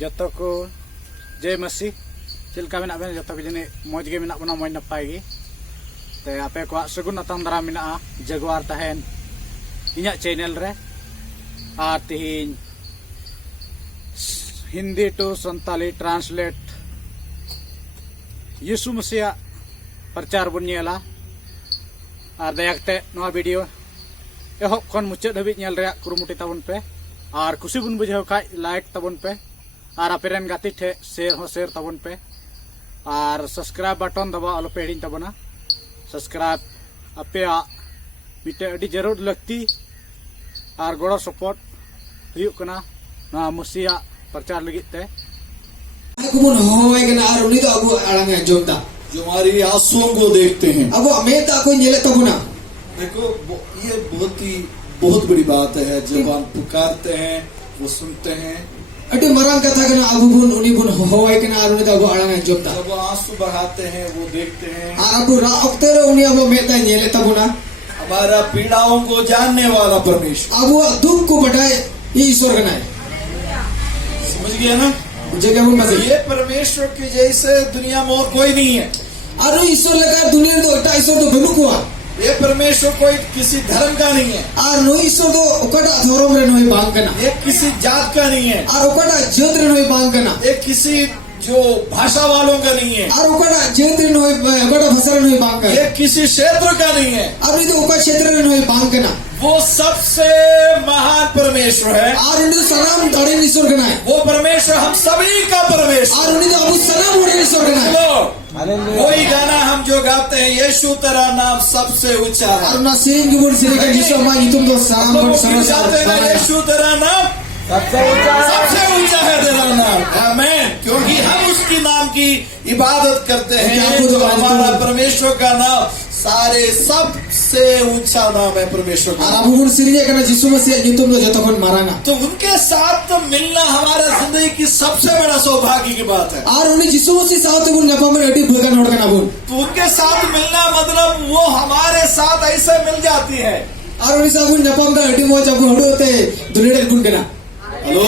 जतो को जय मसी चिलका मेना बेन जतो को जने मौज गे मेना बना मौज नपाय गे ते आपे को सगुन अतंग दारा मेना जगवार तहन इन्या चैनल रे आर तिहिन हिंदी टू संताली ट्रांसलेट यीशु मसीह प्रचार बन नेला और दयाकते नवा वीडियो एहब खन मुचाद धाबी नेल रे कुरुमुटी ताबन पे और खुशी बन बुझाव खाय लाइक ताबन पे और आपेरेन गाती ठे शेयर ताबन पे और सब्सक्राइब बटन दबा आलो पे हिडिन ताबना सब्सक्राइब आपे मिटे अडी जरूर लगती और गड़ो सपोर्ट हुयुक कना ना मसीहा प्रचार लगित ते जो हमारी आंसुओं को देखते हैं। अब मेता को नेले तबुना देखो ये बहुत बड़ी बात है जब हम पुकारते हैं वो सुनते हैं। अटे मरान कथा कना अबु बुन उनी बुन होय कना अरुने दा आड़ांग जोता जब वो आंसू बहाते हैं वो देखते हैं। और अबु रा अक्तर उनी अब मेता नेले तबुना हमारा पीड़ाओं को जानने वाला परमेश्वर अब दुख को बढ़ाए ये ईश्वर कना है। समझ गया ना जगह बुन मजे ये परमेश्वर के जैसे दुनिया में और कोई नहीं है। अरु ईश्वर लगा दुनिया तो अटा ईश्वर तो बनु को ये परमेश्वर कोई किसी धर्म का नहीं है और नो ईश्वर तो ओकटा धर्म रे नोय बांग कना ये किसी जात का नहीं है और ओकटा जात रे नोय बांग कना ये किसी जो भाषा वालों का नहीं है और ओकटा जात रे नोय ओकटा भाषा रे नोय बांग कना ये किसी क्षेत्र का नहीं है और ये तो ओका क्षेत्र रे नोय बांग कना वो सबसे महान परमेश्वर है और उन्हें सलाम दाड़े ईश्वर कना है वो परमेश्वर हम सभी का परमेश्वर और उन्हें तो अबु सलाम उड़े ईश्वर कना है। कोई गाना हम जो गाते हैं यीशु तेरा नाम सबसे ऊंचा है और ना सिंग गुड सिंग का जिसो मां तुम तो सलाम हम पर लोग समझ गाते हैं यीशु तेरा नाम सबसे ऊंचा है तेरा नाम आमीन क्योंकि हम उसकी नाम की इबादत करते हैं जो हमारा परमेश्वर का नाम सारे सबसे ऊंचा नाम है परमेश्वर का। और अबु गुड सिंग का जिसो मसीह तुम तो जतोन माराना तो उनके साथ मिलना हमारा जिंदगी की सबसे बड़ा सौभाग्य की बात है। और उन्हें जिसो मसीह साथ गुड नपा में अटी भगन होड़ कना बोल तो उनके साथ मिलना मतलब वो हमारे साथ ऐसे मिल जाती है। और उन्हें साथ गुड नपा में अटी मोच अबु होड़ होते दुलेड़े गुड कना। हेलो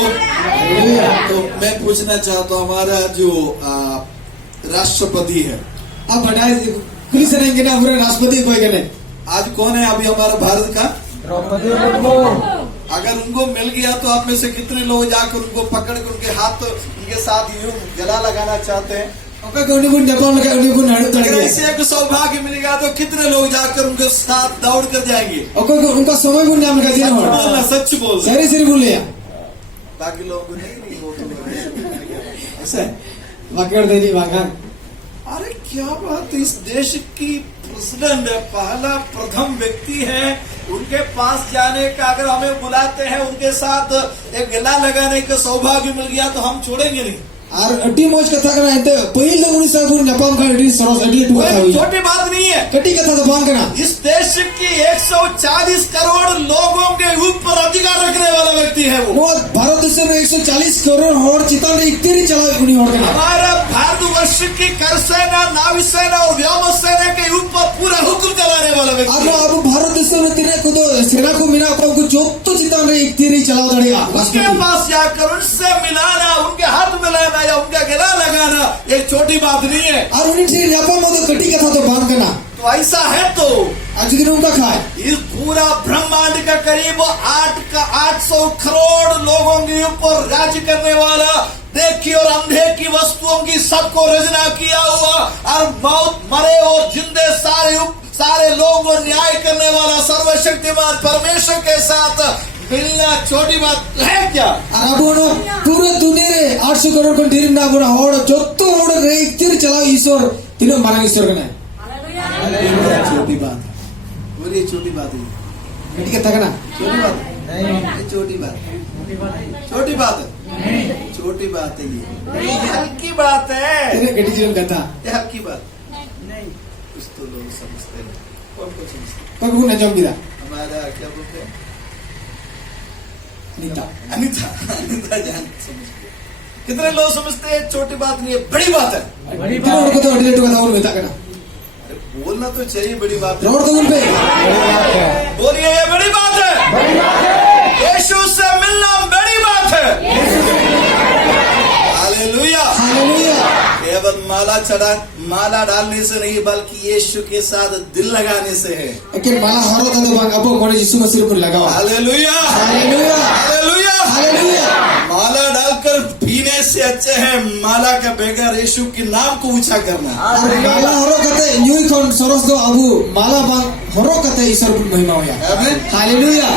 तो मैं पूछना चाहता हूँ हमारा जो राष्ट्रपति है अब बढ़ाए पुलिस रहेंगे ना पूरे राष्ट्रपति कोई कने आज कौन है अभी हमारा भारत का द्रौपदी मुर्मू। अगर उनको मिल गया तो आप में से कितने लोग जाकर उनको पकड़ कर उनके हाथ तो उनके साथ यूं गला लगाना चाहते हैं। ओके उन्हें गुड नपा लगा उन्हें गुड नाड़ अगर ऐसे एक सौभाग्य मिलेगा तो कितने लोग जाकर उनके साथ दौड़ कर जाएंगे। ओके उनका समय गुड नाम का दिन बोलना सच बोल सरी सरी बोले बाकी लोगों को नहीं वो तो ऐसा वाकड़ देनी वाकड़। अरे क्या बात है इस देश की प्रेसिडेंट है पहला प्रथम व्यक्ति है उनके पास जाने का अगर हमें बुलाते हैं उनके साथ एक गला लगाने का सौभाग्य मिल गया तो हम छोड़ेंगे नहीं। और अटी मोज कथा करना है तो पहले उन्हीं सब नपाम का अटी सरस अटी टू कथा हुई छोटी बात नहीं है कटी कथा तो बांग करना इस देश की 140 करोड़ लोगों के ऊपर अधिकार रखने वाला व्यक्ति है वो भारत देश में 140 करोड़ होड़ चितान रे इतनी चला उन्हीं होड़ करना हमारा भारतवर्ष की कर सेना नाविसेना और व्योम सेना के ऊपर पूरा हुक्म चलाने वाला व्यक्ति अब भारत देश में तेरे को तो सेना को मिला को जो तो चितान रे इतनी चला दड़ेगा उसके पास जाकर उनसे मिलाना उनके हाथ मिलाना या उनका गला लगाना एक छोटी बात नहीं है। और उन्हीं से नपाम तो कटी कथा तो बांग करना तो ऐसा है तो आज दिन उनका खाए इस पूरा ब्रह्मांड का करीब 800 करोड़ लोगों के ऊपर राज्य करने वाला देखी और अंधे की वस्तुओं की सबको रचना किया हुआ और मौत मरे और जिंदे सारे लोगों को न्याय करने वाला सर्वशक्तिमान परमेश्वर के साथ मिलना छोटी बात है क्या। अब पूरे दुनिया रे 800 करोड़ को ढेर ना बुरा होड़ जो तो होड़ रे इतनी चला ईश्वर तीनों मारा ईश्वर कने छोटी बात है बोलिए छोटी बात है कटी कथा करना छोटी बात नहीं छोटी बात है छोटी बात है ये हल्की बात है तेरे कटी जीवन कथा ये हल्की बात नहीं कुछ तो लोग समझते हैं कौन को समझते कब को न जम गिरा हमारा क्या बोलते हैं अनिता जान समझते कितने लोग समझते हैं छोटी बात नहीं है बड़ी बात है बड़ी बात को तो अड़िलेट कथा और बता करना बोलना तो चाहिए बड़ी बात है रोड तो उन पे बोलिए ये बड़ी बात है यीशु से मिलना बड़ी बात है माला डालने से नहीं बल्कि यीशु के साथ दिल लगाने से है। Akhir malah horor tadi bang apa kau Yesus Mesir pun lagawa. Hallelujah Haleluya. Hallelujah Haleluya. माला डालकर पीने से अच्छा है माला का बगैर यीशु के नाम को ऊंचा करना। Malah horor kata nyui kon soros do abu malah bang horor kata Isor pun महिमा होया. आमीन। Haleluya.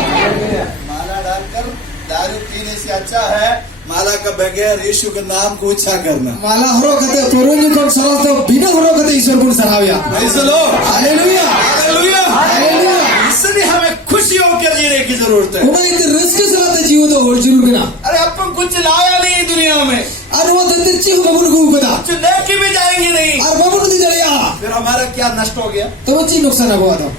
माला डालकर दारू पीने से अच्छा है माला का बगैर यीशु के नाम को ऊंचा करना। Malah horor kata turun kon soros do bina horor kata Isor pun sarhavya. Praise the Lord। Haleluya. Hallelujah Haleluya. इसलिए हमें खुशी होकर जीने की जरूरत है। Una itu rezeki selata jiwa do hol jurur kena. अरे अपन कुछ लाया नहीं दुनिया में, Anu wa tante cihu babun ku kata. कुछ लेके भी जाएंगे नहीं, Ar babun di jaya. फिर हमारा क्या नष्ट हो गया? तो बच्ची नुकसान अब हुआ था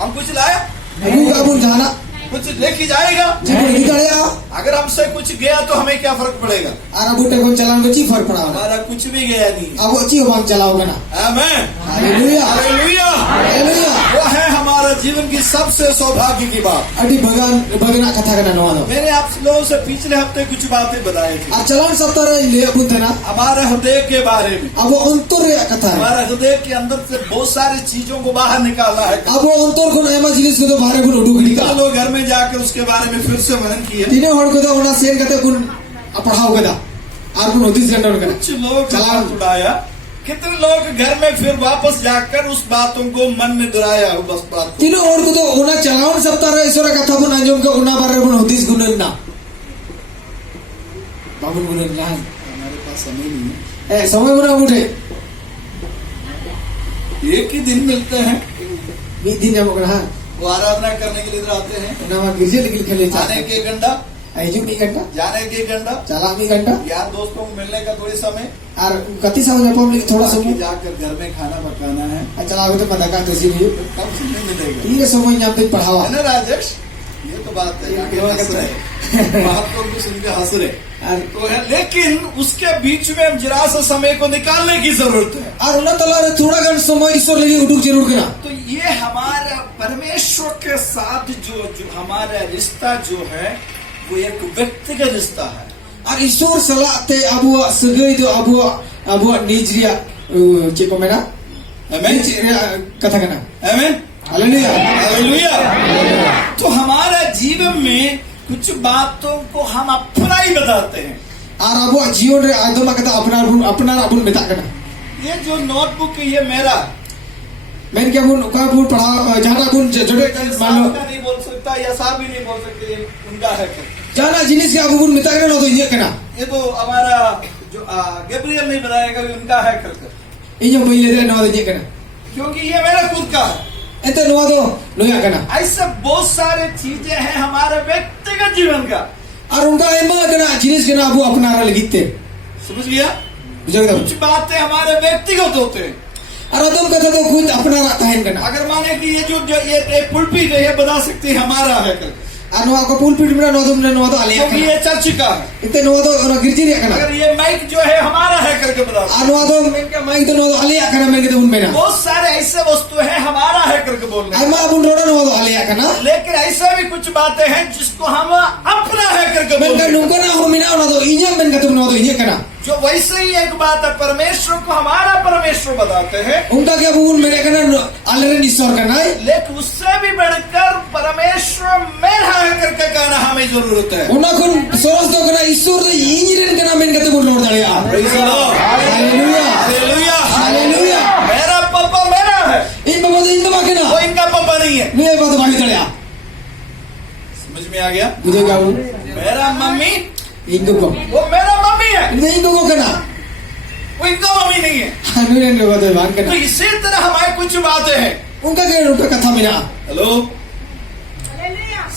हम कुछ लाया, अबू काबून जाना कुछ लेके जाएगा। जिनको निकले अगर हमसे कुछ गया तो हमें क्या फर्क पड़ेगा? आरा बूटे को चलान को ची फर्क पड़ा हमारा कुछ भी गया नहीं। अब ची बांग चलाओगे ना आमीन हालेलुया हालेलुया। हालेलुया वो है हमारा जीवन की सबसे सौभाग्य की बात। अडी भगवान भगना कथा करना नवा दो मैंने आप लोगों से पिछले हफ्ते कुछ बातें बताई थी आ चलान सप्ताह ले अबू थे ना हमारे हृदय के बारे में। अब वो अंतर रे कथा है हमारा हृदय के अंदर से बहुत सारी चीजों को बाहर निकाला है। अब वो अंतर को एमा जिनिस को तो बाहर को उडुगड़ी का लोग घर में जाकर उसके बारे में फिर से मनन किए। तीने हड़ को तो उना सेन कते कुन पढ़ाओ कदा आर कुन होतिस घंटा का कुछ लोग चलान उड़ाया, कितने लोग घर में फिर वापस जाकर उस बातों को मन में दुहराया बस बात को। तीने हड़ को तो उना चलावन सप्ताह रे ईश्वर कथा को अंजम के उना बारे को होतिस गुणन ना बाबुन गुणन ना हमारे पास समय नहीं ए समय बना उठे है, एक ही दिन मिलते हैं। मी दिन हम कहा वो आराधना करने के लिए इधर आते हैं, नामा गिरजे लिखल खेले आने के 1 घंटा, आइजु नी घंटा जाने के 1 घंटा, चला मी घंटा यार दोस्तों को मिलने का थोड़ी समय, और कति समय पब्लिक थोड़ा बाकी समय जाकर घर में खाना पकाना है। चला तो पता का तसी भी कब समय मिलेगा? ये समय यहाँ पे पढ़ावा है ना राजेश? ये तो बात है, आगे हंस रहे बात को भी सुन के हंस रहे और तो है, लेकिन उसके बीच में हम जरा सा समय को निकालने की जरूरत है। और उन्हें तला रे थोड़ा घंटा समय ईश्वर लगी उठुक जरूर करा तो ये हमारा परमेश्वर के साथ जो हमारा रिश्ता जो है वो एक व्यक्तिगत रिश्ता है। और ईश्वर सलाह ते अबुआ सगई जो अबुआ निजरिया चेको मेरा आमीन कथा करना आमीन हालेलुया हालेलुया। तो हमारा जीवन में कुछ बातों को हम अपना ही बताते हैं। और अबुआ जीवन रे आदमा कथा अपना अपन बेटा करना ये जो नोटबुक है ये मेरा, मैंने क्या बुन का बुन पढ़ा जाना बुन जड़े मान लो का नहीं बोल सकता या साहब भी नहीं बोल सकते, ये उनका है। जाना जिनिस के अबू बुन बेटा करना तो ये करना ये तो हमारा जो गैब्रियल नहीं बताएगा ये उनका है कर ये जो पहले दे नवा ये करना क्योंकि ये मेरा खुद का है। एते नवा तो लोया करना ऐसे बहुत सारे चीजें हैं हमारे व्यक्तिगत जीवन का। और उनका एमा करना जिनिस के ना अबू अपना लगीते समझ गया? जगदा कुछ बातें हमारे व्यक्तिगत होते हैं। और अदम कथा तो खुद अपना कहन करना अगर माने कि ये जो ये पुलपीट है ये बता सकती है हमारा है करके, और नवा को पुल पीट में नवा तो आलिया क्योंकि ये चर्च का है। इते नवा तो गिरजी रे करना अगर ये माइक जो है हमारा है करके बता, और नवा तो मैं क्या माइक तो नवा तो आलिया करना मैं के तो उन में ना बहुत सारे ऐसे वस्तु है हमारा है करके बोलने। और मां बुन रोड़ा नवा तो आलिया करना लेकिन ऐसे भी कुछ बातें हैं जिसको हम अपना है करके मैं का बोलते हैं। नुका ना हो मिना ना तो इजे मैं का तुम नवा तो इजे करना जो वैसे ही एक बात है, परमेश्वर को हमारा परमेश्वर बताते हैं, उनका क्या बुन मेरे करना अलरे ईश्वर करना है लेकिन उससे भी बढ़कर परमेश्वर मेरा है करके कहना हमें जरूरत है। उन्हें कौन सोच तो करना ईश्वर तो इंजीनियर करना मैं कहते बुन रोड डाले आप Praise the Lord. Hallelujah hallelujah hallelujah मेरा पापा मेरा है, इन बाबा तो इन बाबा के ना वो इनका पापा नहीं है। नहीं बात बाकी चले आप समझ में आ गया? बुझेगा वो मेरा मम्मी इनको को वो मेरा मम्मी है, इनको को करना वो इनका मम्मी नहीं है। अनुरे ने बात बात तो करना इसी तरह हमारे कुछ बातें हैं। उनका क्या उनका कथा मिला हेलो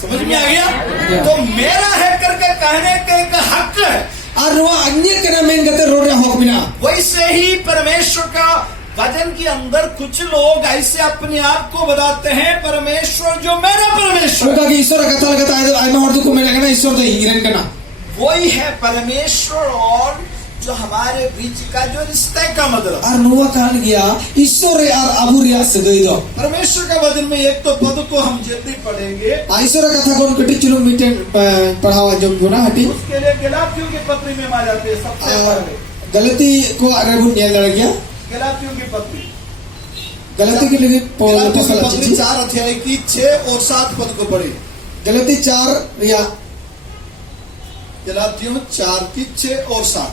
समझ में आ गया? तो मेरा है करके कहने का एक हक है। और वो अन्य करना मैं कहते रोड रे हक मिला वैसे ही परमेश्वर का वचन के अंदर कुछ लोग ऐसे अपने आप को बताते हैं परमेश्वर जो मेरा परमेश्वर उनका कि ईश्वर कथा लगता है आई मैं और को मैं कहना ईश्वर तो इंजीनियर करना वही है परमेश्वर और जो हमारे बीच का जो रिश्ते का मतलब। और नुआ कहन गया ईश्वर और अबू रिया से गई दो परमेश्वर का वचन में एक तो पद को हम जल्दी पढ़ेंगे, ईश्वर कथा कौन कटी चुनो मीटे पढ़ावा जो गुना हटी उसके लिए गलातियों की पत्री में आ जाते हैं सबसे पहले Galati ko rebun nyel lagi ya. गलातियों की पत्री Galati ki lagi गलातियों की pasal पत्री cici. 4 अध्याय की 6 और 7 पद को पढ़े। Galati 4 ya. गलातियों 4 की 6 और 7।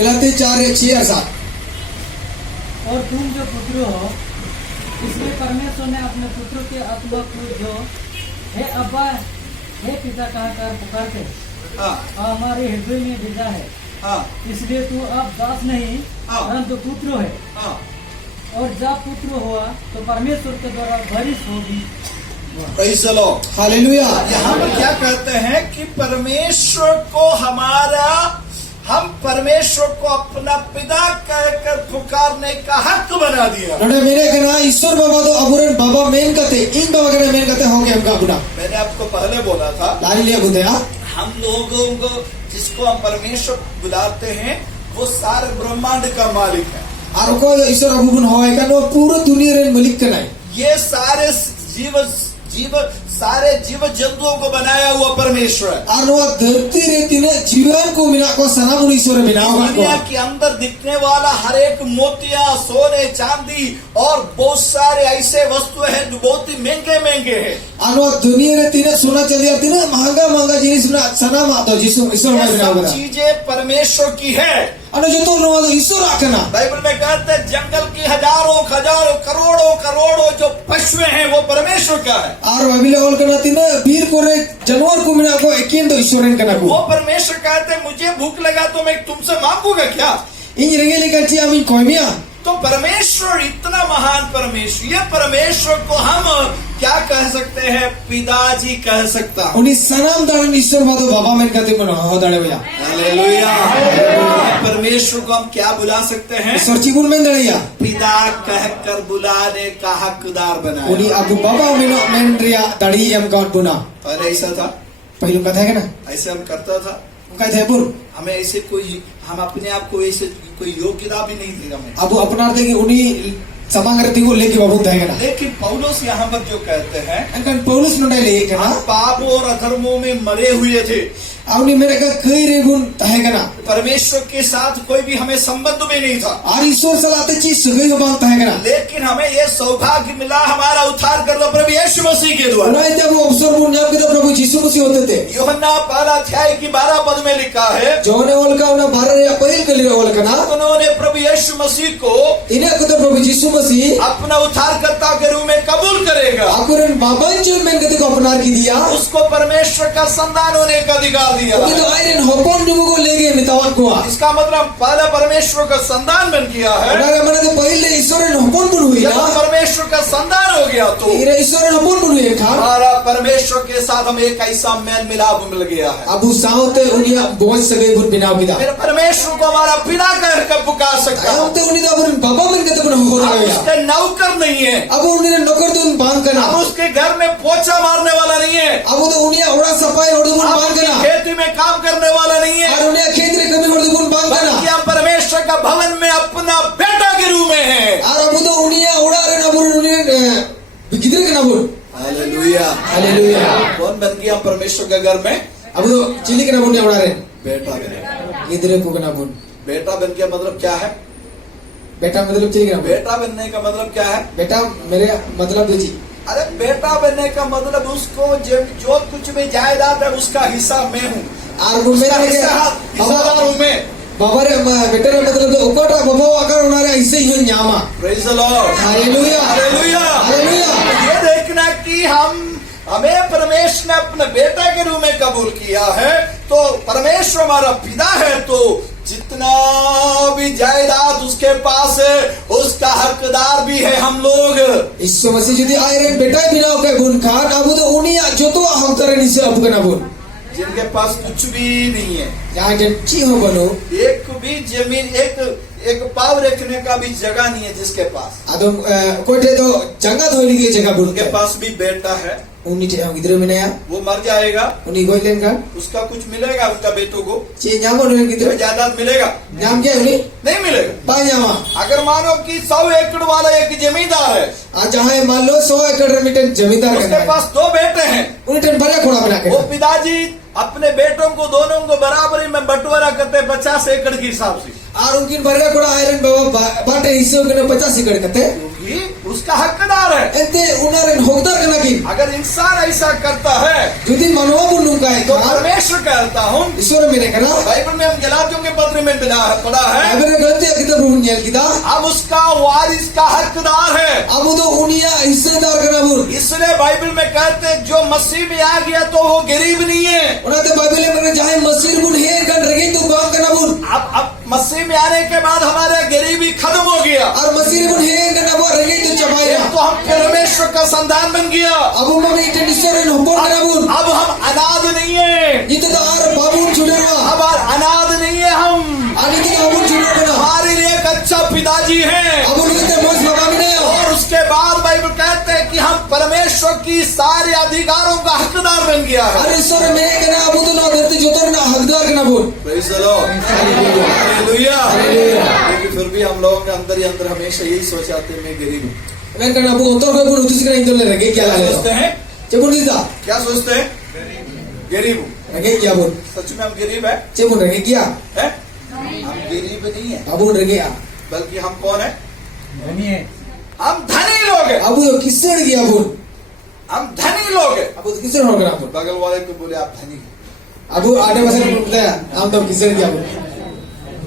Galati 4 ya 6 और 7. और तुम जो पुत्र हो, इसलिए परमेश्वर ने अपने पुत्र के आत्मा को जो हे अब्बा हे पिता कहकर पुकारते हाँ हमारे हृदय में भेजा है। हाँ इसलिए तू अब दास नहीं हाँ। परंतु पुत्र है। हाँ और जब पुत्र हुआ तो परमेश्वर के द्वारा वरिष्ठ होगी। Praise the Lord. Haleluya. यहाँ पर क्या कहते हैं कि परमेश्वर को हम परमेश्वर को अपना पिता कहकर पुकारने का हक बना दिया। Nada mere kena ईश्वर बाबा तो अबुरन बाबा मेन कते इन बाबा कena मेन कते हो गया हमका बुना. मैंने आपको पहले बोला था लारी लिया बुदया. हम लोगों को जिसको हम परमेश्वर बुलाते हैं वो सारे ब्रह्मांड का मालिक है। और को ईश्वर अबुबुन होए का नो पूरा दुनिया रे मलिक कना है. ये सारे जीव जंतुओं को बनाया हुआ परमेश्वर है। और नो धरती रे तिने जीवन को मिला को सनामुन ईश्वर बिनाओ का दुनिया के अंदर दिखने वाला हर एक मोतिया सोने चांदी और बहुत सारे ऐसे वस्तु हैं जो बहुत ही महंगे महंगे हैं। और नो दुनिया रे तिने सोना चलिया तिने महंगा महंगा जिनिस ना सना मा तो जिसो ईश्वर ये में बिनाओ सब का. चीजें परमेश्वर की है। और जो तो नो ईश्वर आकना. बाइबल में कहते हैं जंगल की हजारों करोड़ों जो पशुएं हैं वो परमेश्वर का है। और बाइबल बोल कना तिने वीर को रे जानवर को मिला को एकिन तो ईश्वर कना वो को. परमेश्वर कहते हैं मुझे भूख लगा तो मैं तुमसे मांगूंगा क्या। इन रेगेली कच्ची अमिन कोमिया. तो परमेश्वर इतना महान परमेश्वर, ये परमेश्वर को हम क्या कह सकते हैं, पिताजी कह सकता हूं। उन्हीं सनाम दारन ईश्वर बातो बाबा मेन कते मनो हो दाड़े भैया. हालेलुया। परमेश्वर को हम क्या बुला सकते हैं, ईश्वर चिबुन में दड़िया. पिता कहकर बुलाने का हकदार बनाया। उन्हीं अबु बाबा मेनो मेन रिया दाड़ी हम काट बुना. पहले ऐसा था, पहले कथा है ना. ऐसे हम करता था, उनका थे बुन. हमें ऐसे कोई, हम अपने आप को ऐसे कोई योग्यता भी नहीं थी हमें। अब अपना दे कि उन्हीं समागरती को लेके बाबू दहेगा ना. लेकिन पौलुस यहाँ पर जो कहते हैं, अनकन पौलुस नडे लेके ना. हम पापों और अधर्मों में मरे हुए थे, आवनी मेरे का कई रे गुण दहेगा ना. परमेश्वर के साथ कोई भी हमें संबंध भी नहीं था। और ईश्वर सलाते चीज सगई को बांध दहेगा ना. लेकिन हमें ये सौभाग्य मिला, हमारा उद्धार कर लो प्रभु यीशु मसीह के द्वारा। उन्हें जब वो अवसर बुन जब के तो प्रभु यीशु मसीह होते थे. यूहन्ना पहला अध्याय की 12 पद में लिखा है, जोने ओल का उन्हें 12 या पहल के लिए ओल का ना. उन्होंने प्रभु यीशु मसीह को इन्हें को तो प्रभु यीशु मसीह अपना उद्धारकर्ता के रूप में कबूल करेगा। आकुरन बाबन जो मेन कते को अपनार की दिया. उसको परमेश्वर का संतान होने का अधिकार दिया। उन्हें तो आयरन होपन जो को ले गए मितावन को. इसका मतलब पहले परमेश्वर का संतान बन गया है। उन्हें मैंने तो पहले ईश्वर ने होपन बुन हुई जब ना. परमेश्वर का संतान हो गया तो इन्हें ईश्वर ने होपन बुन हुई खा. हमारा परमेश्वर के साथ हम एक ऐसा मेल मिलाप मिल गया है। अब उस साउते उन्हें बहुत सगई बुन बिनाव किया. फिर परमेश्वर को हमारा पिता कहकर पुकार सकता है। अब तो उन्हें तो अपन बाबा मन कते बन हो अब रहा है. उसके नौकर नहीं है, अब उन्हें नौकर तो उन बांध करना. अब उसके घर में पोछा मारने वाला नहीं है, अब तो उन्हें औड़ा सफाई और दुबुन अब बांध उसकी करना. खेती में काम करने वाला नहीं है, और उन्हें खेत रे कमी और दुबुन बांध बल्कि करना. हम परमेश्वर का भवन में अपना बेटा के रूप में है। और अब तो उन्हें औड़ा रे ना बुन उन्हें किधर के ना बुन. हालेलुया। हालेलुया. कौन बन गया परमेश्वर के घर में? अब तो चिल्ली के ना बुन औड़ा रे. बेटा बन गया। इधर को ना बुन. बेटा बन गया मतलब क्या है? बेटा मतलब चिल्ली के ना बुन. बेटा बनने का मतलब क्या है? बेटा मेरे मतलब दीजिए. अरे बेटा बनने का मतलब उसको जो कुछ भी जायदाद है उसका हिस्सा मैं हूँ, और वो उसका मेरे हिस्सादार हूँ मैं। बाबा रे बेटा रे मतलब तो उकोटा बाबा अगर उन्हें ऐसे ही न्यामा. Praise the lord. Hallelujah. Hallelujah. Hallelujah. ये देखना कि हमें परमेश्वर ने अपने बेटा के रूप में कबूल किया है, तो परमेश्वर हमारा पिता है, तो जितना भी जायदाद उसके पास है उसका हकदार भी है हम लोग। ईश्वर मसीह यदि आयरन बेटा बिना के गुण खान अब तो उन्हीं जो तो हम तरह से अब करना बोल. जिनके पास कुछ भी नहीं है, यहाँ जच्ची हो बनो. एक भी जमीन, एक पाव रखने का भी जगह नहीं है जिसके पास। अदो कोटे तो जगह धोने की जगह बुन उनके पास भी बेटा है, उन्हीं चे हम इधर में नया वो मर जाएगा, उन्हीं गोल लेन का उसका कुछ मिलेगा, उनका बेटों को चे नाम उन्हें किधर जायदाद मिलेगा? नाम क्या है उन्हीं नहीं मिलेगा। पाजामा. अगर मानो कि 100 एकड़ वाला एक जमींदार है, आज जहाँ मान लो 100 एकड़ मिटन जमींदार उसके करना है. पास 2 बेटे हैं, उन्हीं टन भरे खोड़ा बना वो के पिताजी अपने बेटों को दोनों को बराबरी में बंटवारा करते 50 एकड़ के हिसाब से, और उनकी बर्गा कोड़ा आयरन बाबा बाटे हिस्सों के 50 एकड़ कते क्योंकि उसका हकदार है। एते उनारेन होगदार कना की अगर इंसान ऐसा करता है जुदी मनवा बुनु का तो परमेश्वर कहता हूँ, ईश्वर मेरे कना बाइबल में हम गलातियों के पत्र में पढ़ा है, अबे गलती किताब रूह नियल किदा अब उसका वारिस का हकदार है। अब तो उनिया हिस्सेदार कना बुन इसलिए बाइबल में कहते हैं जो मसीह में आ गया तो वो गरीब नहीं है। उनाते बाइबल में चाहे मसीह बुन हे गन रगे तो बाम कना बुन अब मसीह में आने के बाद हमारा गरीबी खत्म हो गया और मसीह बुन हे गन वो रगे तो चबाया तो हम परमेश्वर का संतान बन गया। अब मने इटे ईश्वर न होपन कना बुन अब हम अनाथ नहीं है, जिते तो आर बाबून छुड़वा अब अनाथ नहीं है हम, आनी तो बाबून छुड़वा हमारे लिए एक अच्छा पिताजी है। अब उनके मोस बाबा में नहीं और उसके बाद बाइबल कहते हैं कि हम परमेश्वर की सारे अधिकारों का हकदार बन गया है। अरे ईश्वर मेरे कना अब तो ना देते जोतर ना हकदार कना बुन Praise the Lord. हालेलुया। लेकिन फिर भी हम लोगों के अंदर ही अंदर हमेशा यही सोचाते हैं मैं गरीब हूँ। मैं कना अब उतर को बुन उतिस कना इंदर रगे क्या क्या लाले सोचते हैं? चेबुन दिदा क्या सोचते हैं? गरीब हूँ। रगे क्या बुन सच में हम गरीब है? चेबुन रगे क्या हैं? हम गरीब नहीं है, बाबून रगे आ बल्कि हम कौन है? धनी है। हम धनी लोग हैं। अब तो किससे गया बुन हम धनी लोग हैं। अब तो किससे हो गया बुन बगल वाले को बोले आप धनी। अब आटे बसे बोलता है हम तो किससे गया बुन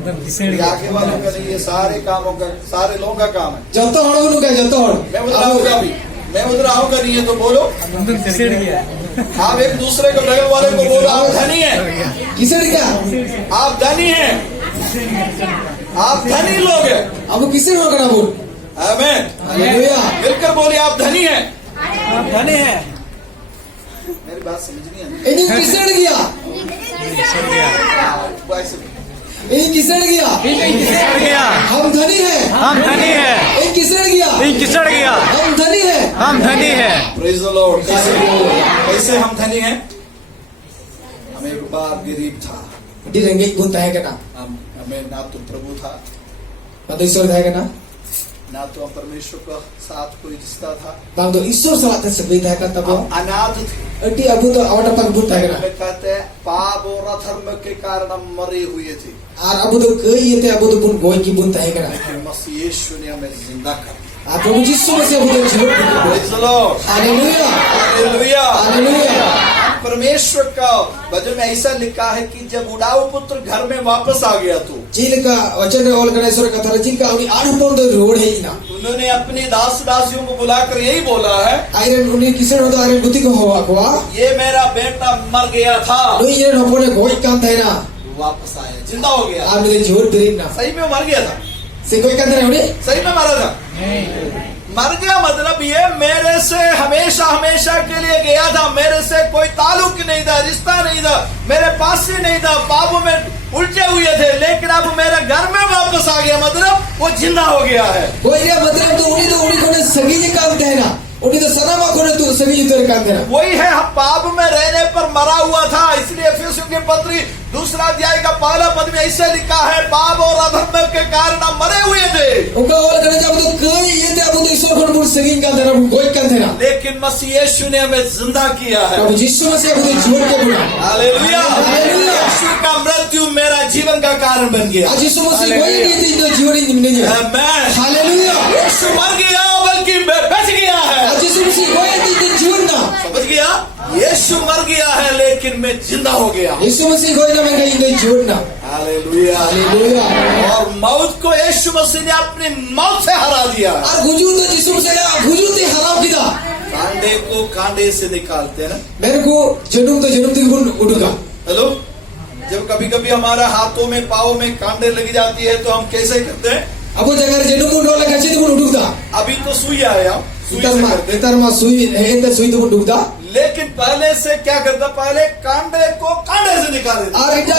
ये आगे वालों का नहीं, ये सारे कामों का, सारे लोगों का काम है। जतो हड़ बुन का जतो हड़ मैं उधर आऊंगा भी, मैं उधर आऊंगा नहीं है तो बोलो। आप एक दूसरे को बगल वाले को बोलो आप धनी है, किससे गया आप धनी है, आप धनी लोग हैं। अब किससे हो गया बुन आमीन। हालेलुया मिलकर बोलिए आप धनी हैं। आप धनी है। मेरी बात समझ नहीं आती। इन्हीं किससे गया इन्हीं किससे गया हम धनी हैं हम धनी है, इन्हीं किससे गया किसड़ गया, हम धनी हैं हम धनी है। Praise the Lord. कैसे हम धनी हैं? हम एक बार गरीब था, डी रंगे गुण है कना हमें ना तो प्रभु था, तो ईश्वर है कना ना तो हम परमेश्वर का साथ कोई रिश्ता था, बांग तो ईश्वर साथ से भी है का तब हम अनाथ थे। अटी अब तो आवटा पग बुट है कना हमें कहते हैं पाप और अधर्म के कारण हम मरे हुए थे, और अब तो कई ये थे अब तो बुन गोई की बुन है कना लेकिन मसीह यीशु ने हमें जिंदा कर दिया। आप प्रभु यीशु मसीह अब तो जीवन praise the lord. Hallelujah hallelujah. Hallelujah परमेश्वर का वचन में ऐसा लिखा है कि जब उड़ाऊ पुत्र घर में वापस आ गया तो चील का वचन ओल गणेश्वर का थरा चील का उनी आठ पौंद रोड है ना उन्होंने अपनी दास दासियों को बुलाकर यही बोला है, आयरन उन्हें किसे होता आयरन बुद्धि को हुआ ये मेरा बेटा मर गया था, तो ये होने गोई काम था ना वापस आया, जिंदा हो गया। आप मेरे जीवन बिरिन ना सही में वो मर गया था, से कोई काम था उन्हें सही में मरा था। मर गया मतलब ये मेरे से हमेशा हमेशा के लिए गया था, मेरे से कोई ताल्लुक नहीं था, रिश्ता नहीं था, मेरे पास ही नहीं था, पापों में उलझे हुए थे, लेकिन अब मेरे घर में वापस आ गया, मतलब वो जिंदा हो गया है। कोई ये मतलब तो उन्हीं को सभी जी काम थे ना उन्हीं तो सदा को तो सभी जी तेरे काम थे ना वही है, हम पाप में रहने पर मरा हुआ था। इसलिए इफिसियों की पत्री 2 अध्याय का 1 पद में ऐसे लिखा है, पाप और अधर्म के कारण हम मरे हुए थे, उनका ओल गणेश अब तो कई ये थे अब तो ईश्वर को बुन सभी काम थे ना गोई काम थे ना लेकिन मसीह यीशु ने हमें जिंदा किया है। अब यीशु मसीह अब तो जीवन के बुना हालेलुया। हालेलुया। यीशु का मृत्यु मेरा जीवन का कारण बन गया। आज यीशु मसीह कोई नहीं थी तो जीवन ही नहीं है आमीन। हालेलुया यीशु मर गया बल्कि बच गया है। आज यीशु मसीह कोई नहीं थी जीवन ना समझ गया? यीशु मर गया है लेकिन मैं जिंदा हो गया। यीशु मसीह कोई ना मैं कहीं जीवन ना हालेलुया। हालेलुया और मौत को यीशु मसीह ने अपनी मौत से हरा दिया। और गुजूर तो यीशु मसीह गुजूर ते हराम किया कांडे को कांडे से निकालते हैं ना। मेरे को जन्म तो जन्म तक उठूंगा हेलो, जब कभी कभी हमारा हाथों में पाँव में कांडे लग जाती है तो हम कैसे करते हैं? अब वो जगह जन्म को डोला गच्छे तो उठूंगा अभी तो सुई आया, सुई से करते हैं। इतर मा सुई है तो सुई तो उठूंगा लेकिन पहले से क्या करता, पहले कांडे को कांडे से निकाल देता। और इटा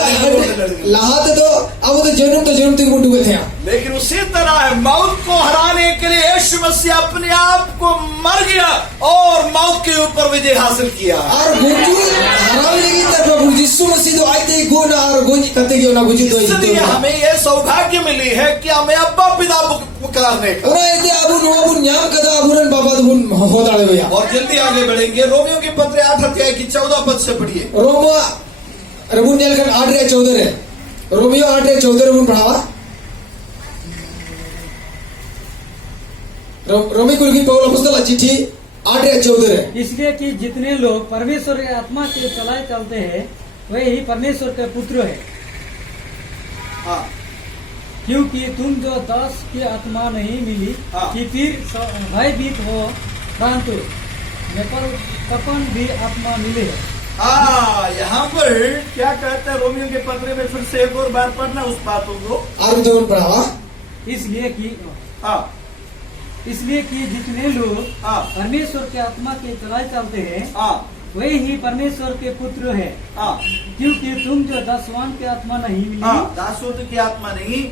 लाहात तो अब तो जन्म तक उठूंगे थे लेकिन उसी तरह है, मौत को हराने के लिए यीशु मसीह अपने आप को मर गया और मौत के ऊपर विजय हासिल किया। और गुजूर हराम लगी तर प्रभु यीशु मसीह तो आते गुण और गुण करते क्यों ना गुजूर तो इसलिए हमें ये सौभाग्य मिली है कि हमें अब्बा पिता पुकारने का। और ये अबु नो अबु न्याम कदा अबुरन बाबा तो होता है भैया। और जल्दी आगे बढ़ेंगे, रोमियों की पत्र 8 अध्याय की 14 पद से पढ़िए। Roma Rabun nyalkan 8:14 re. Romeo 8:14 rabun padawa. रोमी कुल की पौल अपostol चिट्ठी 8:14 है। इसलिए कि जितने लोग परमेश्वर के आत्मा के चलाए चलते हैं वे ही परमेश्वर के पुत्र है। हाँ क्योंकि तुम जो दास की आत्मा नहीं मिली हाँ। कि फिर भयभीत हो, परंतु नेपल कपन भी आत्मा मिले है। हाँ, यहाँ पर क्या कहते हैं रोमियो के पत्र में, फिर से एक और बार पढ़ना उस बातों को। 8:14 पढ़ावा। इसलिए कि जितने लोग हाँ। परमेश्वर के आत्मा के चलाए चलते हैं हाँ वे ही परमेश्वर के पुत्र है। हाँ क्योंकि तुम जो दासवान की आत्मा नहीं मिली हाँ, दासों की आत्मा नहीं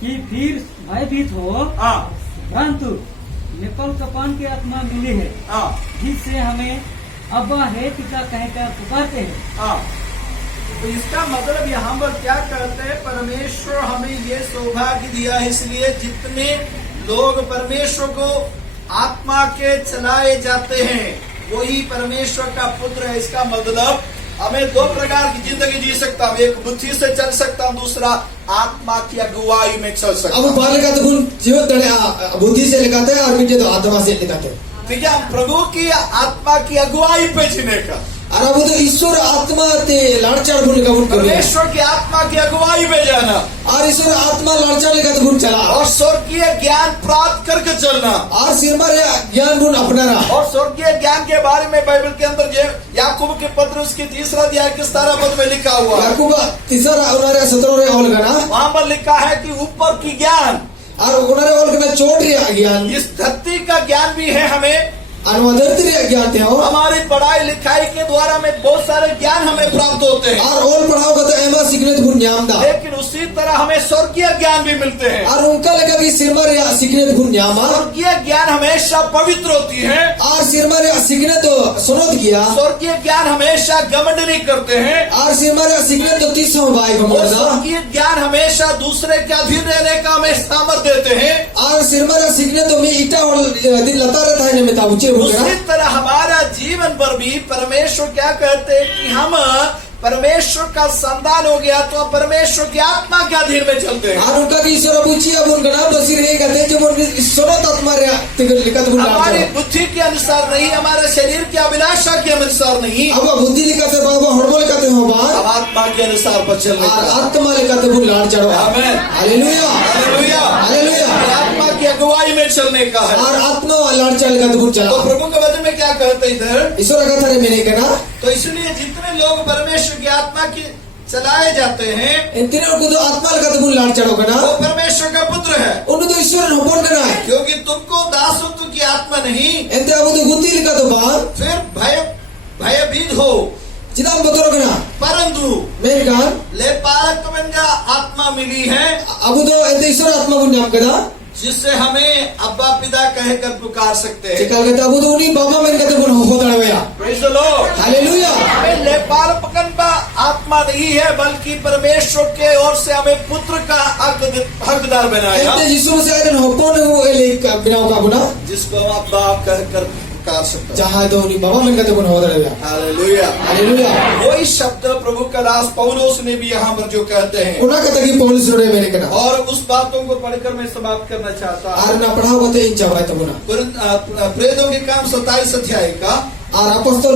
कि फिर भयभीत हो, हाँ परंतु नेपल कपान की आत्मा मिली है हाँ जिससे हमें अब्बा है पिता कहकर पुकारते हैं। हाँ। तो इसका मतलब यहाँ पर क्या कहते हैं, परमेश्वर हमें ये सौभाग्य दिया है, इसलिए जितने लोग परमेश्वर को आत्मा के चलाए जाते हैं वही परमेश्वर का पुत्र है। इसका मतलब हमें दो प्रकार की जिंदगी जी सकता हूँ, एक बुद्धि से चल सकता हूँ, दूसरा आत्मा की अगुवाई में चल सकता अब हूँ। बाल का तो गुण जीवन तड़े बुद्धि से लिखाते हैं और मीठे तो आत्मा से लिखाते हैं। ठीक है, हम प्रभु की आत्मा की अगुवाई पे जीने का, और अब तो ईश्वर आत्मा ते लाड़चाड़ गुण का गुण कर परमेश्वर की आत्मा की अगुवाई में जाना और ईश्वर आत्मा लाड़चाड़ लिखा तो गुण चला और स्वर्गीय ज्ञान प्राप्त करके चलना। और सिरमर ज्ञान गुण अपनाना। और स्वर्गीय ज्ञान के बारे में बाइबल के अंदर याकूब के पत्र उसकी 3 अध्याय के 17 पद में लिखा हुआ है। याकूब 3:17 ऑल गना वहाँ पर लिखा है कि ऊपर की ज्ञान और उन्होंने ऑल गना चोट रे ज्ञान इस धरती का ज्ञान भी है हमें, अनुवादर्ती रे ज्ञान थे हो हमारी पढ़ाई लिखाई के द्वारा में बहुत सारे ज्ञान हमें प्राप्त होते हैं, और ऑल पढ़ाओ का तो एमा सीखने गुण न्यामदा लेकिन उसी तरह हमें स्वर्गीय ज्ञान भी मिलते हैं। और उनका लगा कि सिरमर या सीखने गुण न्यामा स्वर्गीय ज्ञान हमेशा पवित्र होती है, और सिरमर या सीखने तो सुनोत किया स्वर्गीय ज्ञान हमेशा घमंड नहीं करते हैं, और सिरमर या सीखने तो 30 भाई को और मरदा स्वर्गीय ज्ञान हमेशा दूसरे के अधीन रहने का हमें सामर्थ्य देते हैं। और सिरमर या सीखने तो मैं ईटा और दिन लता रहता है ने ऊंचे हो उसी गया। तरह हमारा जीवन पर भी परमेश्वर क्या कहते हैं कि हम परमेश्वर का संतान हो गया तो परमेश्वर की आत्मा के अधीन में चलते हैं। और उनका भी ईश्वर पूछी अब उनका नाम बसी रहेगा थे जो ईश्वर आत्मा रे लिखा तो हमारी बुद्धि के अनुसार नहीं, हमारे शरीर की अभिलाषा के अनुसार नहीं, अब बुद्धि लिखाते बाबा हड़बो लिखाते हो बात हम आत्मा के अनुसार पर चलने और का। आत्मा लिखाते बुन लाड़ चढ़ो। आमीन। Hallelujah hallelujah. हालेलुया। आत्मा की अगुवाई में चलने का है। और आत्मा लाड़ चढ़ लिखाते बुन चला। तो प्रभु के वचन में क्या कहते हैं इधर, ईश्वर का थारे मैंने कहना तो इसलिए जितने लोग परमेश्वर की आत्मा की चलाए जाते हैं इन तीनों को तो आत्मा लिखाते बुन लाड़ चढ़ो कहना वो परमेश्वर का पुत्र है, उन्हें तो ईश्वर होपन करना है क्योंकि तुमको दासत्व की आत्मा नहीं एंते अब तो गुत्ती लिखा तो बात फिर भयभीत हो, जिदा बतरो कहना परंतु मेरे गान ले पालक का आत्मा मिली है अब तो एंते ईश्वर आत्मा बुन नाम कहना जिससे हमें अब्बा पिता कहकर पुकार सकते हैं। चिकाल कहता अब तो उन्हीं बाबा मैंने कहते बुन हो दड़वया। Praise the lord. हालेलुया। हमें लेपालपकन का आत्मा नहीं है बल्कि परमेश्वर के ओर से हमें पुत्र का हकदार बनाया, एंते यीशु से आयरन होपन वो एले बिनाव का बुना जिसको हम अब्बा कहकर पुकार सकते हैं। जहाँ तो उन्हीं बाबा मैंने कहते बुन हो दड़वया। हालेलुया। हालेलुया। वही शब्द प्रभु का दास पौलुस ने भी यहाँ पर जो कहते हैं, उन्हें कहता कि पौलुस रे मैंने कहना और उस बातों को पढ़कर मैं समाप्त करना चाहता हूँ। और ना पढ़ाओ तो इन चाहे तो बुना प्रेरितों के काम 27 अध्याय का और अपस्तल